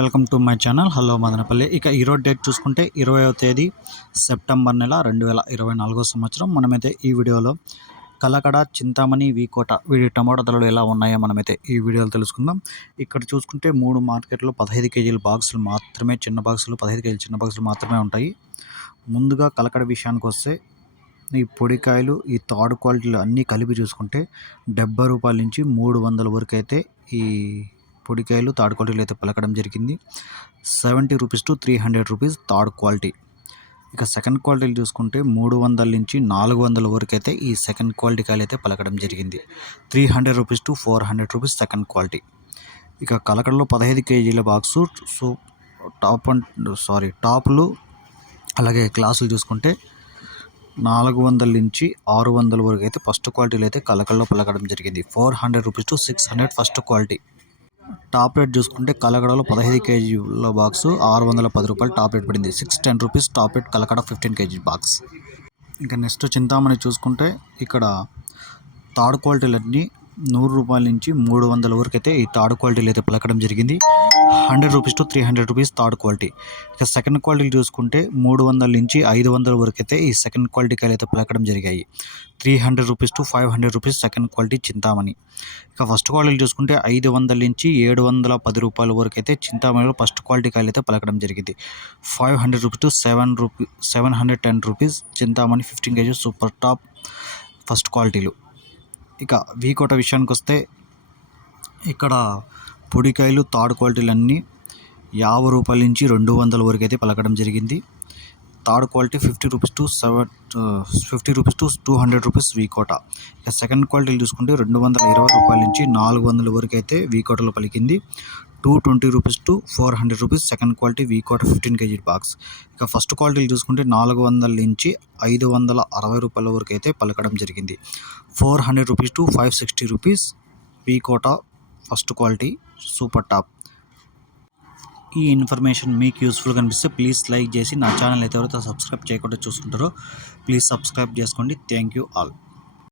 Welcome to my channel. Hello Madanapalle. ఇక ఈరోజు date చూసుకుంటే ఇరవయో తేదీ సెప్టెంబర్ నెల రెండు వేల ఇరవై నాలుగో సంవత్సరం. మనమైతే ఈ వీడియోలో కలకడ చింతామణి వీకోట వీడి టమాటా ధరలు ఎలా ఉన్నాయో మనమైతే ఈ వీడియోలో తెలుసుకుందాం. ఇక్కడ చూసుకుంటే మూడు మార్కెట్లో పదహైదు కేజీల బాక్సులు మాత్రమే చిన్న బాక్సులు పదహైదు కేజీల చిన్న బాక్సులు మాత్రమే ఉంటాయి. ముందుగా కలకడ విషయానికి వస్తే ఈ పొడికాయలు ఈ తాడు క్వాలిటీలు అన్నీ కలిపి చూసుకుంటే డెబ్బై రూపాయల నుంచి మూడు వందల వరకు అయితే ఈ పొడికాయలు థర్డ్ క్వాలిటీలో అయితే పలకడం జరిగింది. Seventy rupees to three hundred rupees third quality. ఇక సెకండ్ క్వాలిటీలు చూసుకుంటే మూడు వందల నుంచి నాలుగు వందల వరకు అయితే ఈ సెకండ్ క్వాలిటీ కాయలు అయితే పలకడం జరిగింది. Three hundred rupees to four hundred rupees second quality. ఇక కలకడలో పదహైదు కేజీల box so top and sorry టాపులు అలాగే గ్లాసులు చూసుకుంటే నాలుగు వందల నుంచి ఆరు వందల వరకు అయితే ఫస్ట్ క్వాలిటీలో అయితే కలకల్లో పలకడం జరిగింది. Four hundred rupees to six hundred first quality. Top rate చూసుకుంటే కలకడలో పదహైదు కేజీల బాక్స్ ఆరు వందల పది రూపాయలు టాప్ రేట్ పడింది. Six ten rupees top rate Kalakada fifteen kg box. ఇంకా నెక్స్ట్ చింతామణి చూసుకుంటే ఇక్కడ థర్డ్ క్వాలిటీలన్నీ నూరు రూపాయల నుంచి మూడు వందల వరకు అయితే ఈ థర్డ్ క్వాలిటీలు అయితే పలకడం జరిగింది. Hundred rupees to three hundred rupees third quality. ఇక సెకండ్ క్వాలిటీ చూసుకుంటే మూడు వందల నుంచి ఐదు వందల వరకు అయితే ఈ సెకండ్ క్వాలిటీ కాయలు అయితే పలకడం జరిగాయి. Three hundred rupees to five hundred rupees second quality Chintamani. ఇక ఫస్ట్ క్వాలిటీ చూసుకుంటే ఐదు వందల నుంచి ఏడు వందల పది రూపాయల వరకు అయితే చింతామణిలో ఫస్ట్ క్వాలిటీ కాయలు అయితే పలకడం జరిగింది. Five hundred rupees to seven rupee seven hundred ten rupees Chintamani fifteen kgs super top first క్వాలిటీలు. ఇక వీకోట విషయానికి వస్తే ఇక్కడ పొడికాయలు తాడు క్వాలిటీలు అన్నీ యాభై రూపాయల నుంచి రెండు వందల వరకు అయితే పలకడం జరిగింది. Third quality fifty rupees to seven fifty rupees to two hundred rupees V Kota ఇక సెకండ్ క్వాలిటీలు చూసుకుంటే రెండు వందల ఇరవై రూపాయల నుంచి నాలుగు వందల వరకు అయితే వీకోటలో పలికింది. Two twenty rupees to four hundred rupees second quality V Kota fifteen kg box. ఇక ఫస్ట్ క్వాలిటీలు చూసుకుంటే నాలుగు వందల నుంచి ఐదు వందల అరవై రూపాయల వరకు అయితే పలకడం జరిగింది. Four hundred rupees to five sixty rupees V Kota first quality. Super top. ఈ ఇన్ఫర్మేషన్ మీకు యూస్ఫుల్ కనిపిస్తే ప్లీజ్ లైక్ చేసి నా ఛానల్ అయితే ఎవరైతే సబ్స్క్రైబ్ చేయకుండా చూసుకుంటారో ప్లీజ్ సబ్స్క్రైబ్ చేసుకోండి. Thank you all.